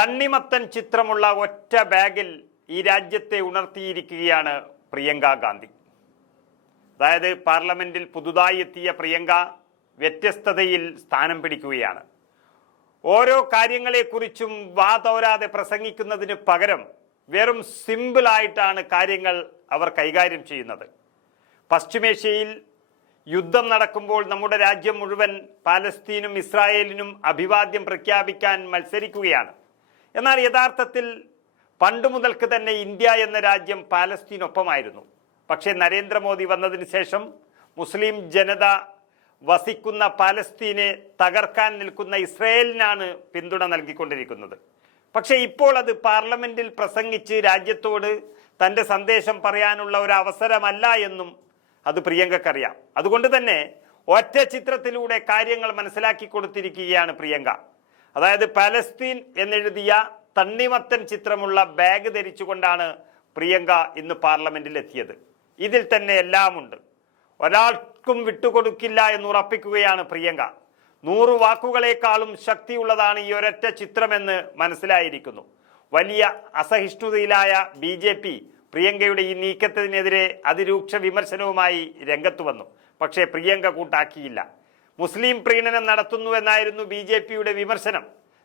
തണ്ണിമത്തൻ ചിത്രമുള്ള ഒറ്റ ബാഗിൽ ഈ രാജ്യത്തെ ഉണർത്തിയിരിക്കുകയാണ് പ്രിയങ്ക ഗാന്ധി. അതായത് പാർലമെന്റിൽ പുതുതായി എത്തിയ പ്രിയങ്ക വ്യത്യസ്തതയിൽ സ്ഥാനം പിടിക്കുകയാണ്. ഓരോ കാര്യങ്ങളെക്കുറിച്ചും വാതോരാതെ പ്രസംഗിക്കുന്നതിന് പകരം വെറും സിമ്പിളായിട്ടാണ് കാര്യങ്ങൾ അവർ കൈകാര്യം ചെയ്യുന്നത്. പശ്ചിമേഷ്യയിൽ യുദ്ധം നടക്കുമ്പോൾ നമ്മുടെ രാജ്യം മുഴുവൻ പാലസ്തീനും ഇസ്രായേലിനും അഭിവാദ്യം പ്രഖ്യാപിക്കാൻ മത്സരിക്കുകയാണ്. എന്നാൽ യഥാർത്ഥത്തിൽ പണ്ട് മുതൽക്ക് തന്നെ ഇന്ത്യ എന്ന രാജ്യം പാലസ്തീനൊപ്പമായിരുന്നു. പക്ഷേ നരേന്ദ്രമോദി വന്നതിന് ശേഷം മുസ്ലിം ജനത വസിക്കുന്ന പാലസ്തീനെ തകർക്കാൻ നിൽക്കുന്ന ഇസ്രായേലിനാണ് പിന്തുണ നൽകിക്കൊണ്ടിരിക്കുന്നത്. പക്ഷേ ഇപ്പോൾ അത് പാർലമെന്റിൽ പ്രസംഗിച്ച് രാജ്യത്തോട് തൻ്റെ സന്ദേശം പറയാനുള്ള ഒരു അവസരമല്ല എന്നും അത് പ്രിയങ്കക്കറിയാം. അതുകൊണ്ട് തന്നെ ഒറ്റ ചിത്രത്തിലൂടെ കാര്യങ്ങൾ മനസ്സിലാക്കി കൊടുത്തിരിക്കുകയാണ് പ്രിയങ്ക. അതായത് പാലസ്തീൻ എന്നെഴുതിയ തണ്ണിമത്തൻ ചിത്രമുള്ള ബാഗ് ധരിച്ചുകൊണ്ടാണ് പ്രിയങ്ക ഇന്ന് പാർലമെന്റിൽ എത്തിയത്. ഇതിൽ തന്നെ എല്ലാമുണ്ട്. ഒരാൾക്കും വിട്ടുകൊടുക്കില്ല എന്ന് ഉറപ്പിക്കുകയാണ് പ്രിയങ്ക. 100 വാക്കുകളെക്കാളും ശക്തിയുള്ളതാണ് ഈ ഒരൊറ്റ ചിത്രമെന്ന് മനസ്സിലായിരിക്കുന്നു. വലിയ അസഹിഷ്ണുതയിലായ BJP പ്രിയങ്കയുടെ ഈ നീക്കത്തിനെതിരെ അതിരൂക്ഷ വിമർശനവുമായി രംഗത്തു വന്നു. പക്ഷേ പ്രിയങ്ക കൂട്ടാക്കിയില്ല. മുസ്ലിം പ്രീണനം നടത്തുന്നുവെന്നായിരുന്നു BJPയുടെ വിമർശനം.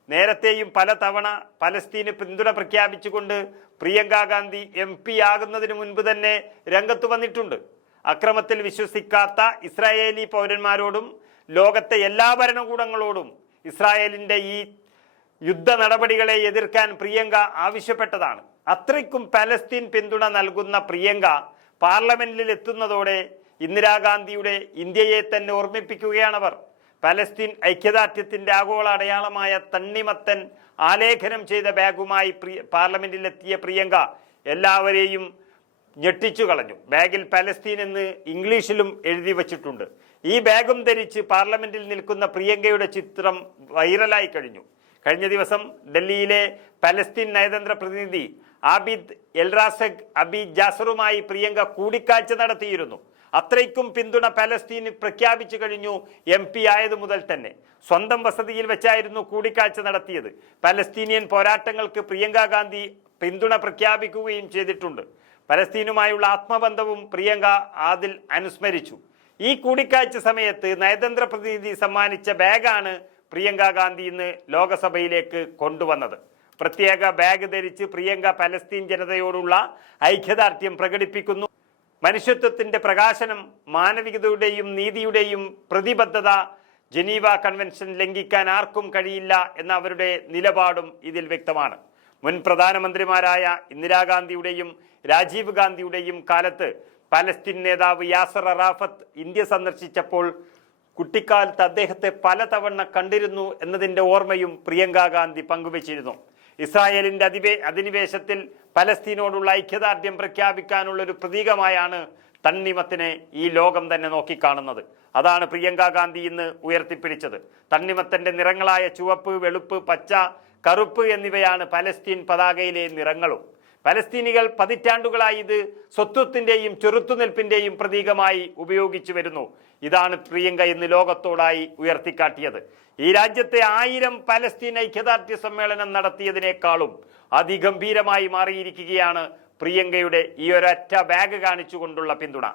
നേരത്തെയും പലതവണ പലസ്തീന് പിന്തുണ പ്രഖ്യാപിച്ചുകൊണ്ട് പ്രിയങ്ക ഗാന്ധി MP ആകുന്നതിന് മുൻപ് തന്നെ രംഗത്തു വന്നിട്ടുണ്ട്. അക്രമത്തിൽ വിശ്വസിക്കാത്ത ഇസ്രായേലി പൗരന്മാരോടും ലോകത്തെ എല്ലാ ഭരണകൂടങ്ങളോടും ഇസ്രായേലിന്റെ ഈ യുദ്ധ നടപടികളെ എതിർക്കാൻ പ്രിയങ്ക ആവശ്യപ്പെട്ടതാണ്. അത്രയ്ക്കും പലസ്തീൻ പിന്തുണ നൽകുന്ന പ്രിയങ്ക പാർലമെന്റിൽ എത്തുന്നതോടെ ഇന്ദിരാഗാന്ധിയുടെ ഇന്ത്യയെ തന്നെ ഓർമ്മിപ്പിക്കുകയാണവർ. പലസ്തീൻ ഐക്യദാർഢ്യത്തിന്റെ ആഗോള അടയാളമായ തണ്ണിമത്തൻ ആലേഖനം ചെയ്ത ബാഗുമായി പാർലമെന്റിലെത്തിയ പ്രിയങ്ക എല്ലാവരെയും ഞെട്ടിച്ചു കളഞ്ഞു. ബാഗിൽ പലസ്തീൻ എന്ന് ഇംഗ്ലീഷിലും എഴുതി വച്ചിട്ടുണ്ട്. ഈ ബാഗും ധരിച്ച് പാർലമെന്റിൽ നിൽക്കുന്ന പ്രിയങ്കയുടെ ചിത്രം വൈറലായി കഴിഞ്ഞു. കഴിഞ്ഞ ദിവസം ഡൽഹിയിലെ പലസ്തീൻ നയതന്ത്ര പ്രതിനിധി ആബിദ് എൽറാസഗ് അബി ജാസറുമായി പ്രിയങ്ക കൂടിക്കാഴ്ച നടത്തിയിരുന്നു. അത്രയ്ക്കും പിന്തുണ പലസ്തീന് പ്രഖ്യാപിച്ചു കഴിഞ്ഞു. MP ആയതു മുതൽ തന്നെ സ്വന്തം വസതിയിൽ വെച്ചായിരുന്നു കൂടിക്കാഴ്ച നടത്തിയത്. പലസ്തീനിയൻ പോരാട്ടങ്ങൾക്ക് പ്രിയങ്ക ഗാന്ധി പിന്തുണ പ്രഖ്യാപിക്കുകയും ചെയ്തിട്ടുണ്ട്. പലസ്തീനുമായുള്ള ആത്മബന്ധവും പ്രിയങ്ക അതിൽ അനുസ്മരിച്ചു. ഈ കൂടിക്കാഴ്ച സമയത്ത് നയതന്ത്ര പ്രതിനിധി സമ്മാനിച്ച ബാഗാണ് പ്രിയങ്ക ഗാന്ധി ഇന്ന് ലോകസഭയിലേക്ക് കൊണ്ടുവന്നത്. പ്രത്യേക ബാഗ് ധരിച്ച് പ്രിയങ്ക പലസ്തീൻ ജനതയോടുള്ള ഐക്യദാർഢ്യം പ്രകടിപ്പിക്കുന്നു. മനുഷ്യത്വത്തിന്റെ പ്രകാശനം, മാനവികതയുടെയും നീതിയുടെയും പ്രതിബദ്ധത, ജനീവ കൺവെൻഷൻ ലംഘിക്കാൻ ആർക്കും കഴിയില്ല എന്ന അവരുടെ നിലപാടും ഇതിൽ വ്യക്തമാണ്. മുൻ പ്രധാനമന്ത്രിമാരായ ഇന്ദിരാഗാന്ധിയുടെയും രാജീവ് ഗാന്ധിയുടെയും കാലത്ത് പലസ്തീൻ നേതാവ് യാസർ അറാഫത്ത് ഇന്ത്യ സന്ദർശിച്ചപ്പോൾ കുട്ടിക്കാലത്ത് അദ്ദേഹത്തെ പലതവണ കണ്ടിരുന്നു എന്നതിൻ്റെ ഓർമ്മയും പ്രിയങ്ക ഗാന്ധി പങ്കുവച്ചിരുന്നു. ഇസ്രായേലിന്റെ അധിനിവേശത്തിൽ പലസ്തീനോടുള്ള ഐക്യദാർഢ്യം പ്രഖ്യാപിക്കാനുള്ള ഒരു പ്രതീകമായാണ് തണ്ണിമത്തിനെ ഈ ലോകം തന്നെ നോക്കിക്കാണുന്നത്. അതാണ് പ്രിയങ്ക ഗാന്ധി ഇന്ന് ഉയർത്തിപ്പിടിച്ചത്. തണ്ണിമത്തന്റെ നിറങ്ങളായ ചുവപ്പ്, വെളുപ്പ്, പച്ച, കറുപ്പ് എന്നിവയാണ് പലസ്തീൻ പതാകയിലെ നിറങ്ങളും. പലസ്തീനികൾ പതിറ്റാണ്ടുകളായി ഇത് സ്വത്വത്തിന്റെയും ചെറുത്തുനിൽപ്പിന്റെയും പ്രതീകമായി ഉപയോഗിച്ചു വരുന്നു. ഇതാണ് പ്രിയങ്ക ഇന്ന് ലോകത്തോടായി ഉയർത്തിക്കാട്ടിയത്. ഈ രാജ്യത്തെ 1000 പലസ്തീൻ ഐക്യദാർഢ്യ സമ്മേളനം നടത്തിയതിനേക്കാളും അതിഗംഭീരമായി മാറിയിരിക്കുകയാണ് പ്രിയങ്കയുടെ ഈ ഒരൊറ്റ ബാഗ് കാണിച്ചുകൊണ്ടുള്ള പിന്തുണ.